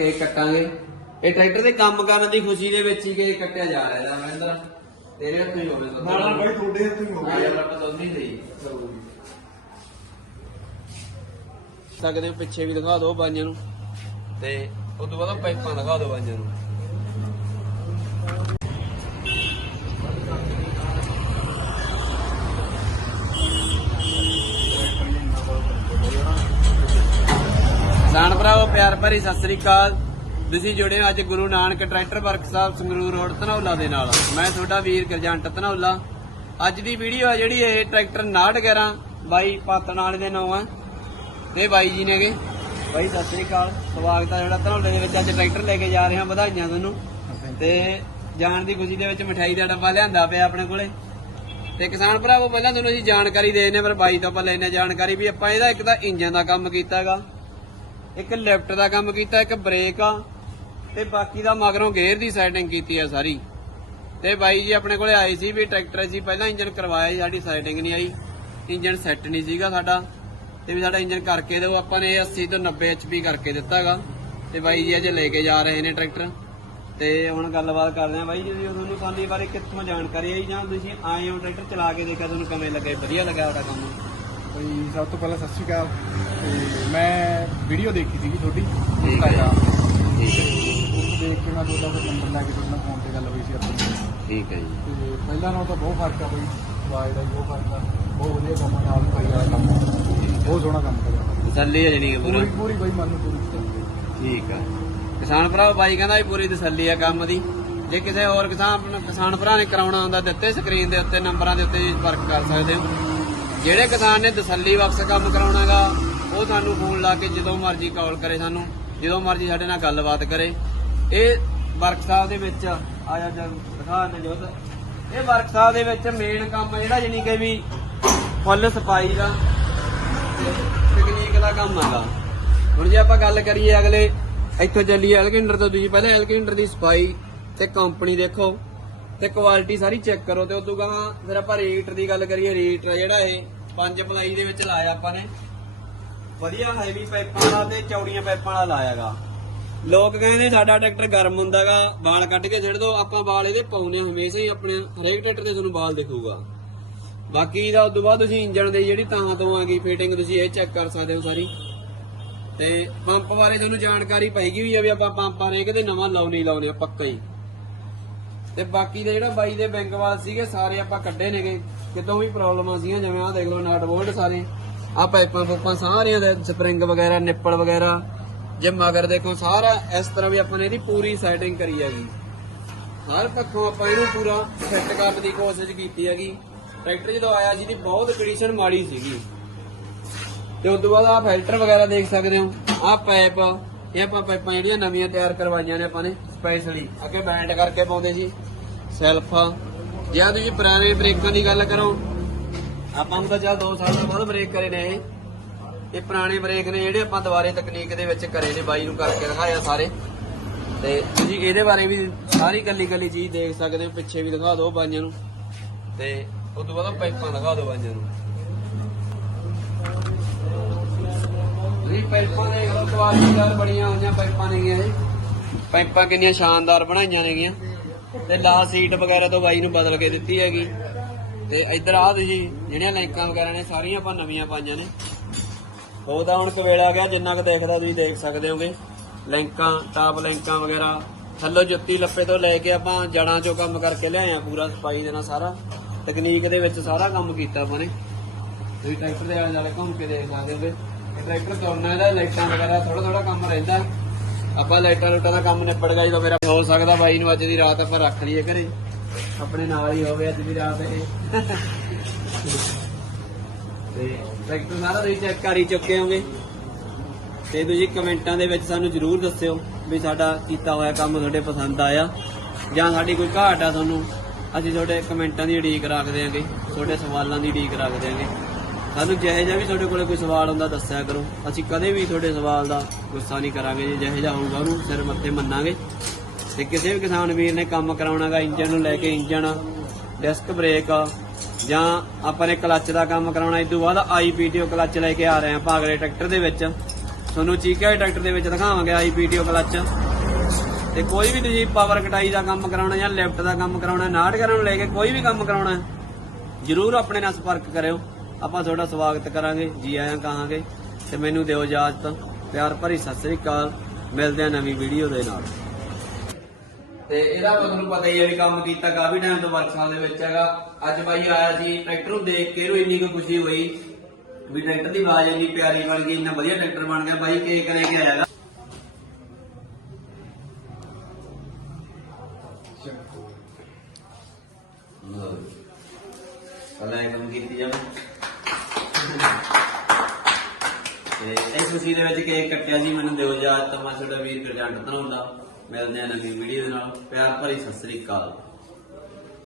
Cake ਕੱਟਾਂਗੇ। ਇਹ tractor ਦੇ ਕੰਮ ਕਰਨ ਦੀ ਖੁਸ਼ੀ ਦੇ ਵਿੱਚ ਹੀ ਕੇਕ ਕੱਟਿਆ ਜਾ ਰਿਹਾ ਹੈ ਮਹਿੰਦਰ। ਤੇਰੇ ਹੱਥੋਂ ਹੀ ਹੋਵੇ ਤਾਂ। ਨਾਲ ਬਾਈ ਤੁਹਾਡੇ ਹੱਥੋਂ ਹੀ ਹੋ ਹਾਂ ਗਿਆ ਯਾਰ ਆਪਾਂ ਤਾਂ ਉਦੋਂ ਹੀ ਲਈ ਸਕਦੇ ਪਿੱਛੇ ਵੀ ਦਿਖਾ ਦਿਓ ਬਾਈਆਂ ਨੂੰ। ਤੇ ਉਸ ਤੋਂ ਬਾਅਦ ਪਾਈਪਾਂ ਦਿਖਾ ਦਿਓ ਬਾਈਆਂ ਨੂੰ। ਕਿਸਾਨ ਪਿਆਰ ਭਰੀ ਸਤਿ ਸ੍ਰੀ ਅਕਾਲ। ਤੁਸੀਂ ਜੁੜੇ ਹੋ ਅੱਜ Guru Nanak tractor work Sahib Sangrur road Dhanaula ਦੇ ਨਾਲ। ਮੈਂ ਤੁਹਾਡਾ ਵੀਰ ਗਰਜੰਟ ਧਨੌਲਾ। ਅੱਜ ਦੀ ਵੀਡੀਓ ਆ ਜਿਹੜੀ ਇਹ ਟਰੈਕਟਰ 911 ਬਾਈ ਪਾਤਣਾਲੇ ਦੇ ਨਾਂ ਆ। ਤੇ ਬਾਈ ਜੀ ਨੇਗੇ। ਬਾਈ, ਸਤਿ ਸ੍ਰੀ ਅਕਾਲ। ਸਵਾਗਤ ਆ ਜਿਹੜਾ ਧਨੌਲੇ ਦੇ ਵਿੱਚ ਅੱਜ ਟਰੈਕਟਰ ਲੈ ਕੇ ਜਾ ਰਹੇ ਹਾਂ ਵਧਾਈਆਂ ਤੁਹਾਨੂੰ। ਤੇ ਜਾਣ ਦੀ ਖੁਸ਼ੀ ਦੇ ਵਿੱਚ ਮਠਾਈ ਦਾ ਡੱਬਾ ਲਿਆਂਦਾ ਪਿਆ ਆਪਣੇ ਕੋਲੇ। ਤੇ ਕਿਸਾਨ ਭਰਾਵੋ, ਪਹਿਲਾਂ ਤੁਹਾਨੂੰ ਅਸੀਂ ਜਾਣਕਾਰੀ ਦੇ ਦਿੰਦੇ ਪਰ ਬਾਈ ਤੋਂ ਆਪਾਂ ਲੈਣੇ ਜਾਣਕਾਰੀ ਵੀ ਆਪਾਂ ਇਹਦਾ ਇੱਕ ਤਾਂ ਇੰਜਨ ਦਾ ਕੰਮ ਕੀਤਾਗਾ। ਇੱਕ ਲਿਫਟ ਦਾ ਕੰਮ ਕੀਤਾ, ਇੱਕ ਬ੍ਰੇਕ ਆ, ਤੇ ਬਾਕੀ ਦਾ ਮਗਰੋਂ ਗੇਅਰ ਦੀ ਸੈਟਿੰਗ ਕੀਤੀ ਆ ਸਾਰੀ। ਤੇ ਬਾਈ ਜੀ ਆਪਣੇ ਕੋਲੇ ਆਏ ਸੀ ਵੀ ਟਰੈਕਟਰ ਅਸੀਂ ਪਹਿਲਾਂ ਇੰਜਨ ਕਰਵਾਇਆ ਸਾਡੀ ਸੈਟਿੰਗ ਨਹੀਂ ਆਈ। ਇੰਜਨ ਸੈੱਟ ਨਹੀਂ ਸੀਗਾ ਸਾਡਾ। ਤੇ ਵੀ ਸਾਡਾ ਇੰਜਨ ਕਰਕੇ ਦਿਓ, ਆਪਾਂ ਨੇ 80 ਤੋਂ 90 HP ਕਰਕੇ ਦਿੱਤਾਗਾ। ਤੇ ਬਾਈ ਜੀ ਅੱਜ ਲੈ ਕੇ ਜਾ ਰਹੇ ਨੇ ਟਰੈਕਟਰ। ਤੇ ਹੁਣ ਗੱਲਬਾਤ ਕਰਦੇ ਆ ਬਾਈ ਜੀ ਤੁਹਾਨੂੰ ਸਾਡੀ ਬਾਰੇ ਕਿੱਥੋਂ ਜਾਣਕਾਰੀ ਆਈ, ਜਾਂ ਤੁਸੀਂ ਆਏ ਹੋ ਟਰੈਕਟਰ ਚਲਾ ਕੇ ਦੇਖਿਆ, ਤੁਹਾਨੂੰ ਕਿਵੇਂ ਲੱਗੇ? ਵਧੀਆ ਲੱਗਾ ਤੁਹਾਡਾ ਕੰਮ? ਬਈ ਸਭ ਤੋਂ ਪਹਿਲਾਂ ਸਤਿ ਸ਼੍ਰੀ ਅਕਾਲ। ਤੇ ਮੈਂ ਵੀਡੀਓ ਦੇਖੀ ਸੀਗੀ ਤੁਹਾਡੀ? ਠੀਕ ਹੈ। ਠੀਕ ਹੈ। ਦੇਖ ਕੇ ਮੈਂ ਤੁਹਾਡਾ ਫਿਰ ਨੰਬਰ ਲੈ ਕੇ ਤੁਹਾਡੇ ਨਾਲ ਫੋਨ ਤੇ ਗੱਲ ਹੋਈ ਸੀ ਆਪਣੀ। ਠੀਕ ਹੈ ਜੀ। ਤੇ ਪਹਿਲਾਂ ਨਾਲੋਂ ਤਾਂ ਬਹੁਤ ਫ਼ਰਕ ਆ ਬਈ। ਆਵਾਜ਼ ਦਾ ਬਹੁਤ ਫ਼ਰਕ ਆ। ਬਹੁਤ ਵਧੀਆ ਕੰਮ ਆ, ਨਾਲ ਭਾਈ ਵਾਲਾ ਕੰਮ। ਬਹੁਤ ਸੋਹਣਾ ਕੰਮ ਕਰਿਆ। ਤਸੱਲੀ ਹੈ ਜਣੀ ਪੂਰੀ ਪੂਰੀ ਬਈ ਮਨ ਨੂੰ ਪੂਰੀ ਤਸੱਲੀ। ਠੀਕ ਆ। ਕਿਸਾਨ ਭਰਾ ਬਾਈ ਕਹਿੰਦਾ ਵੀ ਪੂਰੀ ਤਸੱਲੀ ਆ ਕੰਮ ਦੀ। ਜੇ ਕਿਸੇ ਹੋਰ ਕਿਸਾਨ ਕਿਸਾਨ ਭਰਾ ਨੇ ਕਰਾਉਣਾ ਹੁੰਦਾ ਦਿੱਤੇ ਸਕਰੀਨ ਦੇ ਉੱਤੇ ਨੰਬਰਾਂ ਦੇ ਉੱਤੇ ਸੰਪਰਕ ਕਰ ਸਕਦੇ ਹੋ। ਜਿਹੜੇ ਕਿਸਾਨ ਨੇ ਤਸੱਲੀ ਬਖਸ਼ ਕੰਮ ਕਰਾਉਣਾਗਾ ਉਹ ਸਾਨੂੰ ਫੋਨ ਲਾ ਕੇ ਜਦੋਂ ਮਰਜ਼ੀ ਕਾਲ ਕਰੇ ਸਾਨੂੰ, ਜਦੋਂ ਮਰਜ਼ੀ ਸਾਡੇ ਨਾਲ ਗੱਲਬਾਤ ਕਰੇ। ਇਹ ਵਰਕਸ਼ਾਪ ਦੇ ਵਿੱਚ ਆਇਆ ਜਦ ਦਿਖਾ ਨਜੋਤ ਇਹ ਵਰਕਸ਼ਾਪ ਦੇ ਵਿੱਚ ਮੇਨ ਕੰਮ ਜਿਹੜਾ ਜਾਨੀ ਕਿ ਵੀ ਫੁੱਲ ਸਫ਼ਾਈ ਦਾ ਤਕਨੀਕ ਦਾ ਕੰਮ ਹੈਗਾ ਹੁਣ ਜੇ ਆਪਾਂ ਗੱਲ ਕਰੀਏ ਅਗਲੇ, ਇੱਥੋਂ ਚੱਲੀਏ ਐਲਕਿੰਡਰ ਤੋਂ, ਤੁਸੀਂ ਪਹਿਲਾਂ ਐਲਕਿੰਡਰ ਦੀ ਸਫ਼ਾਈ ਤੇ ਕੰਪਨੀ ਦੇਖੋ ਤੇ ਕੁਆਲਿਟੀ ਸਾਰੀ ਚੈੱਕ ਕਰੋ ਤੇ ਉਦੋਂ ਗਾਂ ਫਿਰ ਆਪਾਂ ਰੇਟ ਦੀ ਗੱਲ ਕਰੀਏ ਰੇਟ ਜਿਹੜਾ ਇਹ ਪੰਜ ਪਲਾਈ ਦੇ ਵਿੱਚ ਲਾਇਆ ਆਪਾਂ ਨੇ। ਵਧੀਆ ਹੈਵੀ ਪਾਈਪਾਂ ਵਾਲਾ ਤੇ ਚੌੜੀਆਂ ਪਾਈਪਾਂ ਵਾਲਾ ਲਾਇਆਗਾ। ਲੋਕ ਕਹਿੰਦੇ ਸਾਡਾ ਟਰੈਕਟਰ ਗਰਮ ਹੁੰਦਾਗਾ, ਵਾਲ ਕੱਢ ਕੇ ਛੱਡ ਦੋ, ਆਪਾਂ ਵਾਲ ਇਹਦੇ ਪਾਉਨੇ ਹਮੇਸ਼ਾ ਹੀ, ਆਪਣੇ ਹਰੇਕ ਟਰੈਕਟਰ ਤੇ ਤੁਹਾਨੂੰ ਵਾਲ ਦਿਖੂਗਾ। ਬਾਕੀ ਦਾ ਉਦੋਂ ਬਾਅਦ ਤੁਸੀਂ ਇੰਜਨ ਦੀ ਜਿਹੜੀ ਤਾਂ ਤੋਂ ਆ ਗਈ ਫਿਟਿੰਗ ਤੁਸੀਂ ਇਹ ਚੈੱਕ ਕਰ ਸਕਦੇ ਹੋ ਸਾਰੀ। ਤੇ ਪੰਪ ਬਾਰੇ ਤੁਹਾਨੂੰ ਜਾਣਕਾਰੀ ਪਈਗੀ ਵੀ ਆ ਵੀ ਆਪਾਂ ਪੰਪ ਹਰੇਕ ਦੇ ਨਵਾਂ ਲਾਉਣੀ ਲਾਉਣੇ ਆ, ਪੱਕਾ ਹੀ। ਤੇ ਬਾਕੀ ਦੇ ਜਿਹੜਾ ਬਾਈ ਦੇ ਬੈਂਕ ਵਾਲ ਸੀਗੇ, ਸਾਰੇ ਆਪਾਂ ਕੱਢੇ ਨੇਗੇ। ਕਿਤੋਂ ਵੀ ਪ੍ਰੋਬਲਮਾਂ ਸੀਗੀਆਂ ਜਿਵੇਂ ਆਹ ਦੇਖ ਲਓ ਨਟ ਬੋਲਟ ਸਾਰੇ। ਆ ਪਾਈਪਾਂ ਪੂਪਾਂ ਸਾਰੀਆਂ ਦੇ ਸਪਰਿੰਗ ਵਗੈਰਾ, ਨਿੱਪਲ ਵਗੈਰਾ ਜੇ ਮਗਰ ਦੇਖੋ, ਸਾਰਾ ਇਸ ਤਰ੍ਹਾਂ ਵੀ ਆਪਾਂ ਨੇ ਇਹਦੀ ਪੂਰੀ ਸੈਟਿੰਗ ਕਰੀ ਹੈਗੀ। ਹਰ ਪੱਖੋਂ ਆਪਾਂ ਇਹਨੂੰ ਪੂਰਾ ਫਿੱਟ ਕਰਨ ਦੀ ਕੋਸ਼ਿਸ਼ ਕੀਤੀ ਹੈਗੀ। ਟਰੈਕਟਰ ਜਦੋਂ ਆਇਆ ਸੀ ਦੀ ਬਹੁਤ ਕੰਡੀਸ਼ਨ ਮਾੜੀ ਸੀਗੀ। ਤੇ ਉਸ ਤੋਂ ਬਾਅਦ ਆ ਫਿਲਟਰ ਵਗੈਰਾ ਦੇਖ ਸਕਦੇ ਹੋ ਆ ਪਾਈਪ ਇਹ ਆਪਾਂ ਪਾਈਪਾਂ ਜਿਹੜੀਆਂ ਨਵੀਆਂ ਤਿਆਰ ਕਰਵਾਈਆਂ ਨੇ ਆਪਾਂ ਨੇ ਸਪੈਸ਼ਲੀ ਅੱਗੇ ਬੈਂਡ ਕਰਕੇ ਪਾਉਂਦੇ ਸੀ ਸੈਲਫਾ ਜੇ ਤੁਸੀਂ ਪੁਰਾਣੇ ਬ੍ਰੇਕਾਂ ਦੀ ਗੱਲ ਕਰੋ ਆਪਾਂ ਨੂੰ ਤਾਂ ਚੱਲ 2 ਸਾਲ ਤੋਂ ਬਾਅਦ ਬ੍ਰੇਕ ਕਰੇ ਨੇ ਇਹ। ਇਹ ਪੁਰਾਣੇ ਬ੍ਰੇਕ ਨੇ ਜਿਹੜੇ ਆਪਾਂ ਦੁਬਾਰੇ ਤਕਨੀਕ ਦੇ ਵਿੱਚ ਕਰੇ ਨੇ ਬਾਈ ਨੂੰ ਕਰਕੇ ਦਿਖਾਇਆ ਸਾਰੇ। ਤੇ ਤੁਸੀਂ ਇਹਦੇ ਬਾਰੇ ਵੀ ਸਾਰੀ ਕੱਲੀ ਕੱਲੀ ਚੀਜ਼ ਦੇਖ ਸਕਦੇ ਹੋ, ਪਿੱਛੇ ਵੀ ਦਿਖਾ ਦਿਓ ਬਾਈਆਂ ਨੂੰ। ਤੇ ਉਸ ਤੋਂ ਬਾਅਦ ਪਾਈਪਾਂ ਦਿਖਾ ਦਿਓ ਬਾਈਆਂ ਨੂੰ। ਵੀ ਪਾਈਪਾਂ ਦੇ ਗਲੋ ਕੁਆਲਿਟੀਦਾਰ ਬੜੀਆਂ ਹੋਈਆਂ ਪਾਈਪਾਂ ਨੇਗੀਆਂ ਇਹ ਪਾਈਪਾਂ ਕਿੰਨੀਆਂ ਸ਼ਾਨਦਾਰ ਬਣਾਈਆਂ ਨੇਗੀਆਂ। ਤੇ ਲਾ ਸੀਟ ਵਗੈਰਾ ਤੋਂ ਬਾਈ ਨੂੰ ਬਦਲ ਕੇ ਦਿੱਤੀ ਹੈਗੀ। ਤੇ ਇੱਧਰ ਆ ਤੁਸੀਂ ਜਿਹੜੀਆਂ ਲਾਈਕਾਂ ਵਗੈਰਾ ਨੇ, ਸਾਰੀਆਂ ਆਪਾਂ ਨਵੀਆਂ ਪਾਈਆਂ ਨੇ। ਉਹ ਤਾਂ ਹੁਣ ਕਵੇਲਾ ਆ ਗਿਆ, ਜਿੰਨਾ ਕੁ ਦੇਖਦਾ ਤੁਸੀਂ ਦੇਖ ਸਕਦੇ ਹੋਗੇ। ਲੈਂਕਾਂ ਟਾਪ ਲੈਂਕਾਂ ਵਗੈਰਾ, ਥੱਲੋਂ ਜੁੱਤੀ ਲੱਪੇ ਤੋਂ ਲੈ ਕੇ ਆਪਾਂ ਜੜਾਂ ਚੋਂ ਕੰਮ ਕਰਕੇ ਲਿਆਏ ਆ ਪੂਰਾ, ਸਫ਼ਾਈ ਦੇਣਾ ਸਾਰਾ। ਤਕਨੀਕ ਦੇ ਵਿੱਚ ਸਾਰਾ ਕੰਮ ਕੀਤਾ ਆਪਾਂ ਨੇ। ਤੁਸੀਂ ਟਰੈਕਟਰ ਦੇ ਆਲੇ ਦੁਆਲੇ ਘੁੰਮ ਕੇ ਦੇਖ ਸਕਦੇ ਹੋਗੇ। ਇਹ ਟਰੈਕਟਰ ਤੁਰਨਾ ਇਹਦਾ ਲਾਈਟਾਂ ਵਗੈਰਾ ਥੋੜਾ ਥੋੜਾ ਕੰਮ ਰਹਿੰਦਾ। ਆਪਾਂ ਲਾਈਟਾਂ ਲੂਟਾਂ ਦਾ ਕੰਮ ਨਿਪਟ ਗਿਆ, ਜਦੋਂ ਮੇਰਾ ਹੋ ਸਕਦਾ ਬਾਈ ਨੂੰ ਅੱਜ ਦੀ ਰਾਤ ਆਪਾਂ ਰੱਖ ਲਈਏ ਘਰੇ। ਆਪਣੇ ਨਾਲ ਹੀ ਹੋਵੇ ਅੱਜ ਵੀ ਰਾਤ ਇਹ। ਤੇ ਟਰੈਕਟਰ ਸਾਰਾ ਤੁਸੀਂ ਚੈੱਕ ਕਰ ਹੀ ਚੁੱਕੇ ਹੋਗੇ। ਤੇ ਤੁਸੀਂ ਕਮੈਂਟਾਂ ਦੇ ਵਿੱਚ ਸਾਨੂੰ ਜਰੂਰ ਦੱਸਿਓ ਵੀ ਸਾਡਾ ਕੀਤਾ ਹੋਇਆ ਕੰਮ ਤੁਹਾਡੇ ਪਸੰਦ ਆਇਆ। ਜਾਂ ਸਾਡੀ ਕੋਈ ਘਾਟ ਆ ਤੁਹਾਨੂੰ, ਅਸੀਂ ਤੁਹਾਡੇ ਕਮੈਂਟਾਂ ਦੀ ਉਡੀਕ ਰੱਖਦੇ ਆਂਗੇ ਤੁਹਾਡੇ ਸਵਾਲਾਂ ਦੀ ਉਡੀਕ ਰੱਖਦੇ ਆਂਗੇ ਸਾਨੂੰ ਜਿਹੇ ਜਿਹਾ ਵੀ ਤੁਹਾਡੇ ਕੋਲੇ ਕੋਈ ਸਵਾਲ ਹੁੰਦਾ ਦੱਸਿਆ ਕਰੋ। ਅਸੀਂ ਕਦੇ ਵੀ ਤੁਹਾਡੇ ਸਵਾਲ ਦਾ ਗੁੱਸਾ ਨਹੀਂ ਕਰਾਂਗੇ ਜੇ, ਜਿਹੇ ਜਿਹਾ ਹੋਊਗਾ ਉਹਨੂੰ ਸਿਰ ਮੱਥੇ ਮੰਨਾਂਗੇ। ਤੇ ਕਿਸੇ ਵੀ ਕਿਸਾਨ ਵੀਰ ਨੇ ਕੰਮ ਕਰਾਉਣਾਗਾ ਇੰਜਨ ਨੂੰ ਲੈ ਕੇ ਇੰਜਨ ਡਿਸਕ ਬ੍ਰੇਕ, ਜਾਂ ਆਪਾਂ ਨੇ ਕਲੱਚ ਦਾ ਕੰਮ ਕਰਾਉਣਾ, ਇਸ ਤੋਂ ਬਾਅਦ ਆਈਪੀਟੀਓ ਕਲੱਚ ਲੈ ਕੇ ਆ ਰਹੇ ਆਪਾਂ ਅਗਲੇ ਟਰੈਕਟਰ ਦੇ ਵਿੱਚ। ਤੁਹਾਨੂੰ ਚੀਕਿਆ ਟਰੈਕਟਰ ਦੇ ਵਿੱਚ ਦਿਖਾਵਾਂਗੇ ਆਈਪੀਟੀਓ ਕਲੱਚ। ਤੇ ਕੋਈ ਵੀ ਤੁਸੀਂ ਪਾਵਰ ਕਟਾਈ ਦਾ ਕੰਮ ਕਰਾਉਣਾ ਜਾਂ ਲਿਫਟ ਦਾ ਕੰਮ ਕਰਾਉਣਾ ਨਾਟ ਕਰਨ ਨੂੰ ਲੈ ਕੇ ਕੋਈ ਵੀ ਕੰਮ ਕਰਾਉਣਾ, ਜਰੂਰ ਆਪਣੇ ਨਾਲ ਸੰਪਰਕ ਕਰਿਓ। ਆਪਾਂ ਤੁਹਾਡਾ ਸਵਾਗਤ ਕਰਾਂਗੇ, ਜੀ ਆਇਆਂ ਕਹਾਂਗੇ। ਤੇ ਮੈਨੂੰ ਦਿਓ ਇਜਾਜ਼ਤ। ਪਿਆਰ ਭਰੀ ਸਤਿ ਸ੍ਰੀ ਅਕਾਲ। ਮਿਲਦੇ ਆ ਨਵੀਂ ਵੀਡੀਓ ਦੇ ਨਾਲ। ਤੇ ਇਹਦਾ ਤੁਹਾਨੂੰ ਪਤਾ ਹੀ ਹੈ ਵੀ ਕੰਮ ਕੀਤਾ ਕਾਫੀ ਟਾਈਮ ਤੋਂ ਵਰਕਸ਼ਾਪ ਦੇ ਵਿੱਚ ਹੈਗਾ। ਅੱਜ ਬਾਈ ਆਇਆ ਸੀ ਟਰੈਕਟਰ ਨੂੰ ਦੇਖ ਕੇ ਇਹਨੂੰ ਇੰਨੀ ਕੁ ਖੁਸ਼ੀ ਹੋਈ ਵੀ ਟਰੈਕਟਰ ਦੀ ਆਵਾਜ਼ ਇੰਨੀ ਪਿਆਰੀ ਬਣ ਗਈ, ਇੰਨਾ ਵਧੀਆ ਟਰੈਕਟਰ ਬਣ ਗਿਆ। ਬਾਈ, ਕੇਕ ਲੈ ਕੇ ਆਇਆ ਪਹਿਲਾਂ ਇਹ ਕੰਮ ਕੀਤੀ ਜਾਵੇ ਤੇ ਇਸ ਖੁਸ਼ੀ ਦੇ ਵਿੱਚ ਕੇਕ ਕੱਟਿਆ ਸੀ ਮੈਨੂੰ ਦਿਓ ਇਜਾਜ਼ਤ ਮੈਂ ਤੁਹਾਡਾ ਵੀਰ ਪ੍ਰਜੰਟ ਬਣਾਉਂਦਾ। ਮਿਲਦੇ ਆ ਨਵੀਂ ਵੀਡੀਓ ਦੇ ਨਾਲ। ਪਿਆਰ ਭਰੀ ਸਤਿ ਸ੍ਰੀ ਅਕਾਲ।